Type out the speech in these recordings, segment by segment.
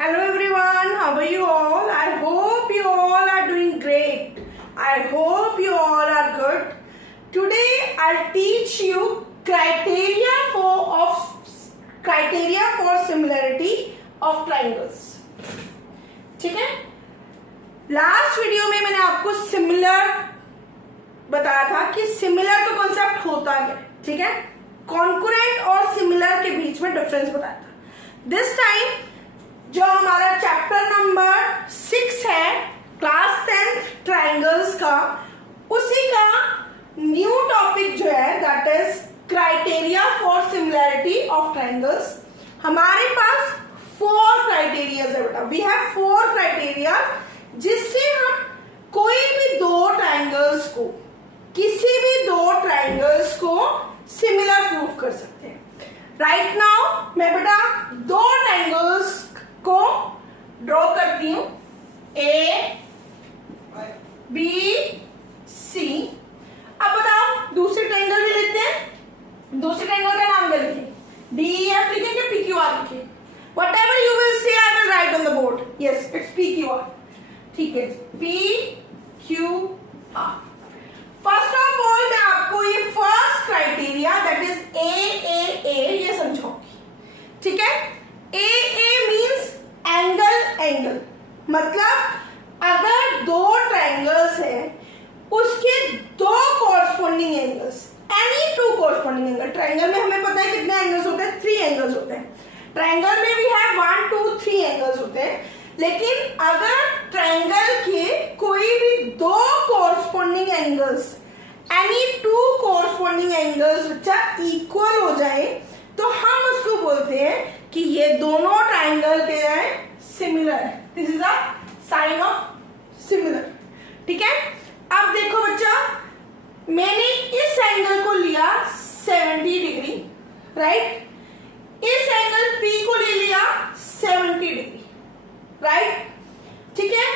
Hello everyone, how are you all? I hope you all are doing great. I hope you all are good. Today I'll teach you criteria for similarity of triangles. ठीक है? Last video में मैंने आपको similar बताया था कि similar का concept होता है, ठीक है, कॉन्करेंट और सिमिलर के बीच में डिफरेंस बताया था. दिस टाइम जो हमारा चैप्टर नंबर 6 है क्लास 10th ट्राइंगल्स का, उसी का न्यू टॉपिक जो है that is criteria for similarity of triangles. हमारे पास 4 क्राइटेरिया है बेटा. वी हैव 4 क्राइटेरिया जिससे हम कोई भी दो ट्राइंगल्स को, किसी भी दो ट्राइंगल्स को सिमिलर प्रूव कर सकते हैं. राइट नाउ मैं बेटा दो ट्राइंगल्स को ड्रॉ करती हूं, ए बी सी. अब बताओ दूसरे ट्राइंगल भी लेते हैं. दूसरे ट्राइंगल का नाम क्या लिखें? डी एफ लिखें कि पी क्यू आर लिखें? Whatever you will say, I will write on the board. Yes, it's P Q R. ठीक है, P Q R. First of all मैं आपको ये first criteria that is a ये समझाऊंगी. ठीक है, ए मीन्स एंगल. मतलब अगर दो ट्राइंगल्स हैं उसके दो corresponding angles, any two corresponding angle. Triangle में हमें पता है कितने एंगल्स होते हैं? 3 एंगल्स होते हैं. ट्राइंगल में भी है 1 2 3 एंगल्स होते हैं. लेकिन अगर ट्राइंगल के कोई भी दो corresponding angles, any two corresponding angles बच्चा इक्वल हो जाए तो हम उसको बोलते हैं कि ये दोनों ट्राइंगल के हैं similar. This is a sign of similar. ठीक है, अब देखो बच्चा, मैंने इस एंगल को लिया 70 डिग्री, राइट. इस एंगल P को ले लिया 70 डिग्री, राइट. ठीक है,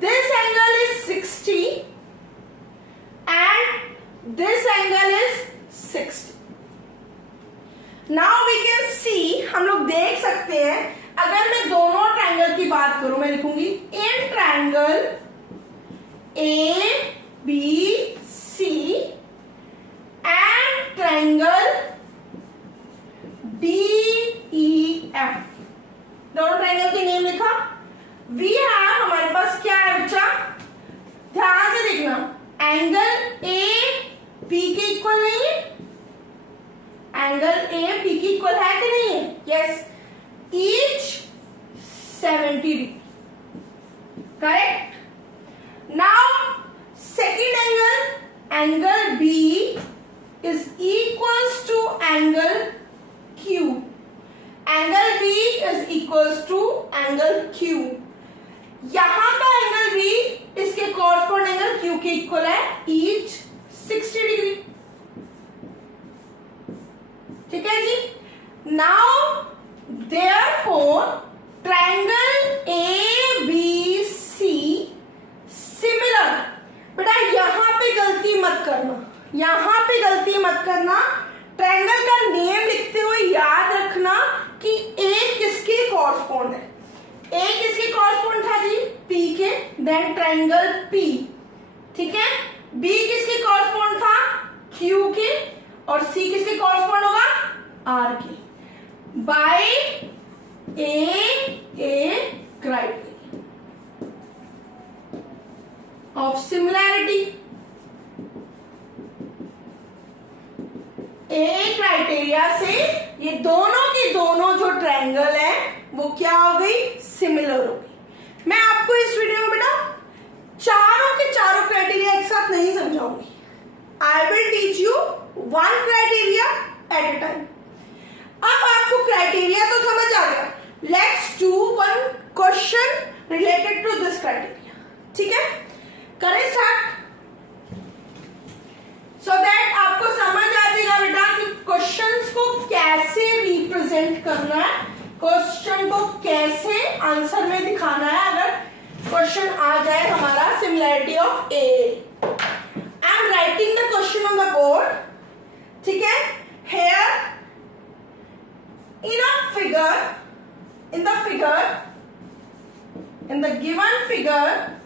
this angle is 60 and this angle is 60. Now we can see, हम लोग देख सकते हैं, अगर मैं दोनों ट्राइंगल की बात करूं, मैं लिखूंगी इन triangle A B C and triangle D E F. दोनों ट्राइंगल के नेम लिखा. वी हैव, हमारे पास क्या है बच्चा? ध्यान से देखना, एंगल ए बी के इक्वल नहीं है. एंगल ए बी के इक्वल है कि नहीं है? Yes, each 70 degree, correct. Now second angle B is equals to angle Q. Angle B is equals to angle Q. यहां का एंगल B इसके कॉरस्पॉन्ड एंगल Q के इक्वल है, ईच 60 डिग्री. ठीक है जी. Now therefore triangle ABC similar. बेटा यहां पे गलती मत करना, यहां पे गलती मत करना. ट्रायंगल का नेम लिखते हुए याद रखना कि ए किसके कॉरस्पॉन्ड है. ए किसके कॉरस्पॉन्ड था जी? पी के. Then triangle P. ठीक है, बी किसके कॉरस्पॉन्ड था? क्यू के. और सी किसके कॉरस्पॉन्ड होगा? आर के. By a criteria of similarity. A criteria से ये दोनों की दोनों जो ट्रायंगल है वो क्या हो गई? सिमिलर हो गई. मैं आपको इस वीडियो में बेटा चारों के चारों क्राइटेरिया एक साथ नहीं समझाऊंगी. I will teach you 1 criteria at a time. अब आपको क्राइटेरिया तो समझ आ गया. Let's do 1 question related to this criteria. ठीक है, करें स्टार्ट, सो दैट आपको समझ आ जाएगा बेटा कि क्वेश्चंस को कैसे रिप्रेजेंट करना है, क्वेश्चन को कैसे आंसर में दिखाना है अगर क्वेश्चन आ जाए हमारा similarity of A. I am writing the question on the board. ठीक है, here in the figure in the given figure,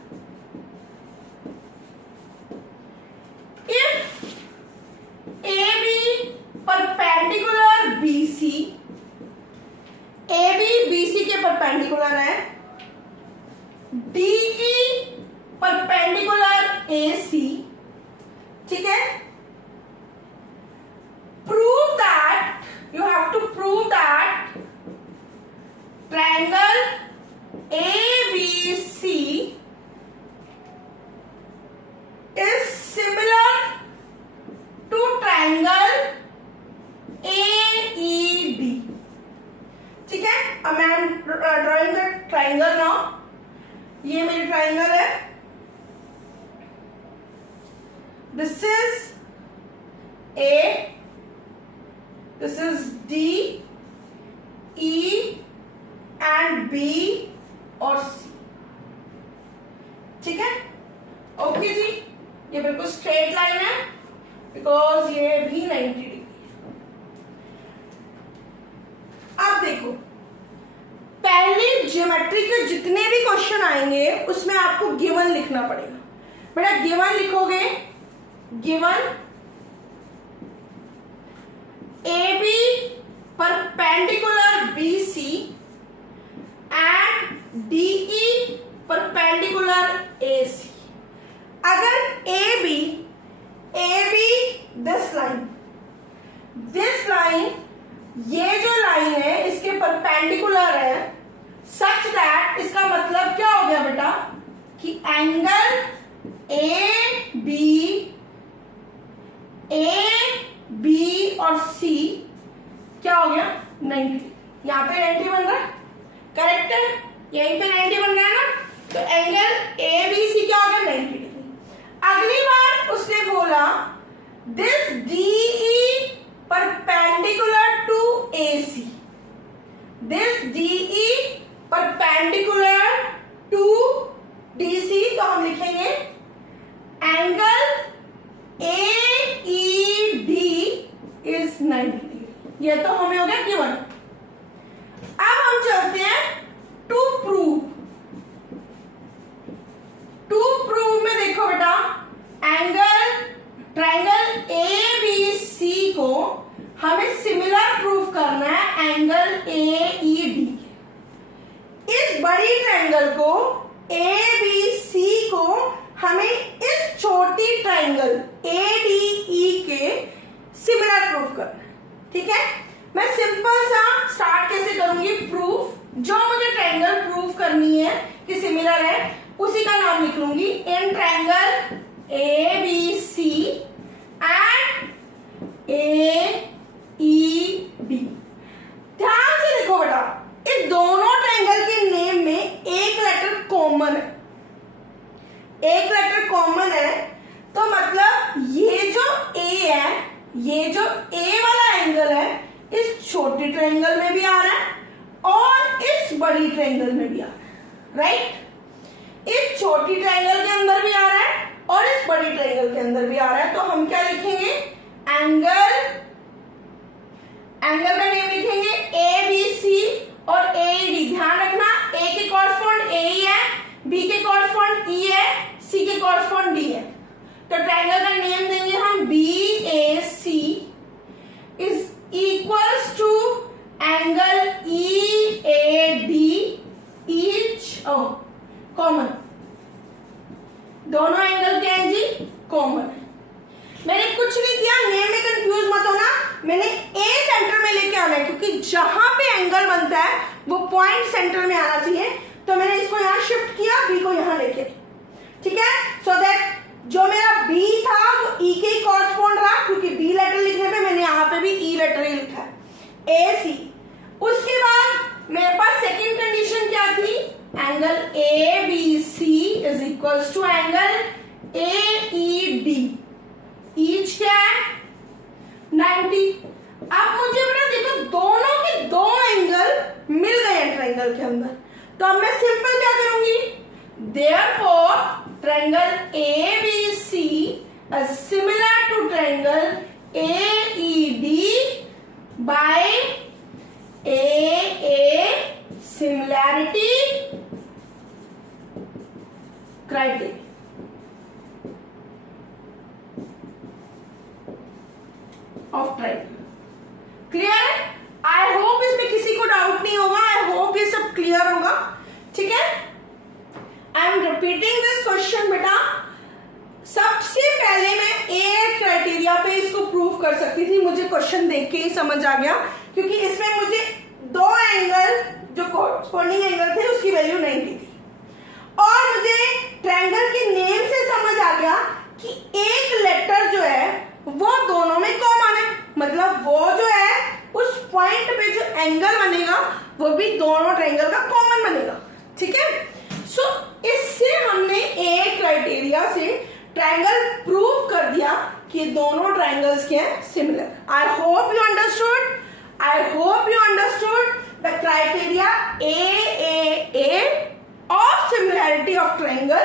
if AB perpendicular BC, AB BC के परपेंडिकुलर है, DE परपेंडिकुलर AC, ठीक है, prove that, you have to prove that triangle ABC is similar to triangle AED. ठीक है, अब मैं drawing the triangle now. ये मेरी ट्राइंगल है. This is A, this is D, E and B और C. ठीक है, ओके जी. ये बिल्कुल स्ट्रेट लाइन है बिकॉज ये भी 90 डिग्री. अब देखो, पहली ज्योमेट्री के जितने भी क्वेश्चन आएंगे उसमें आपको गिवन लिखना पड़ेगा. बेटा गिवन लिखोगे, given AB perpendicular BC and DE perpendicular AC. अगर AB दिस लाइन, ये जो लाइन है इसके परपेंडिकुलर है, सच दैट, इसका मतलब क्या हो गया बेटा कि एंगल AB और C क्या हो गया 90. यहां पे 90 बन रहा है, करेक्ट है, यहीं पे 90 बन रहा है ना, तो एंगल ABC क्या हो गया 90 डिग्री. अगली बार उसने बोला this DE perpendicular to AC, this DE perpendicular to DC, तो हम लिखेंगे एंगल AED इज 90 डिग्री. ये तो हमें हो गया गिवन. अब हम चलते हैं टू प्रूव. टू प्रूव में देखो बेटा, एंगल ट्राइंगल ABC को हमें सिमिलर प्रूफ करना है एंगल AED. इस बड़ी ट्राइंगल को ABC को हमें इस छोटी ट्राइंगल ADE के सिमिलर प्रूफ करना है. ठीक है, मैं सिंपल सा स्टार्ट कैसे करूंगी प्रूफ. जो मुझे ट्राइंगल प्रूफ करनी है कि सिमिलर है उसी का नाम लिख लूंगी. In triangle ABC and AED. ध्यान से देखो बेटा, इस दोनों ट्राइंगल के नेम में एक लेटर कॉमन है, एक लेटर कॉमन है, तो मतलब ये जो A है, ये जो A वाला एंगल है इस छोटी ट्राइंगल में भी आ रहा है और इस बड़ी ट्राइंगल में भी आ रहा है. राइट, इस छोटी ट्राइंगल के अंदर भी आ रहा है और इस बड़ी ट्राइंगल के अंदर भी आ रहा है. तो हम क्या लिखेंगे, एंगल का नेम लिखेंगे ABC और AED. ध्यान रखना, A के कॉरस्पॉन्ड AE है, B के कॉरस्पॉन्ड E है, C के कॉरस्पॉन्ड D है. तो ट्राइंगल का नेम देंगे हम BAC is equals to angle EAD, each common. दोनों एंगल क्या है जी, कॉमन है. मैंने कुछ नहीं किया, नेम में कंफ्यूज मत होना, मैंने A सेंटर में लेके आना है क्योंकि जहां पे एंगल बनता है वो पॉइंट सेंटर में आना चाहिए. तो मैंने इसको यहां शिफ्ट किया, B को यहां लेके. ठीक है, सो दैट जो मेरा B था वो E के कॉरस्पॉन्ड रहा, क्योंकि B लेटर लिखने पे मैंने यहाँ पे भी E लेटर ही लिखा है, AC. उसके बाद मेरे पास सेकेंड कंडीशन क्या थी, angle ABC is equals to angle AED. Each क्या है 90. अब मुझे बेटा देखो दोनों के दो एंगल मिल गए हैं ट्राइंगल के अंदर, तो अब मैं सिंपल क्या करूंगी, therefore triangle ABC is similar to triangle AED by AA similarity criteria of triangle. Clear है? आई होप इसमें किसी को डाउट नहीं होगा, आई होप ये सब क्लियर होगा। ठीक है, I am repeating this question बेटा। सबसे पहले मैं एक क्राइटेरिया पे इसको प्रूव कर सकती थी, मुझे क्वेश्चन देख के ही समझ आ गया, क्योंकि इसमें मुझे दो एंगल जो कॉरस्पॉन्डिंग एंगल थे उसकी वैल्यू 90 थी, और मुझे ट्रायंगल के नेम से समझ आ गया कि एक लेटर जो है वो दोनों में कॉमन है, मतलब वो जो है उस पॉइंट पे जो एंगल बनेगा वो भी दोनों ट्रायंगल का कॉमन बनेगा। ठीक है, सो इससे हमने एक क्राइटेरिया से ट्रायंगल प्रूव कर दिया कि दोनों ट्रायंगल्स के हैं similar. I hope you understood, I hope you understood the criteria A of similarity of triangle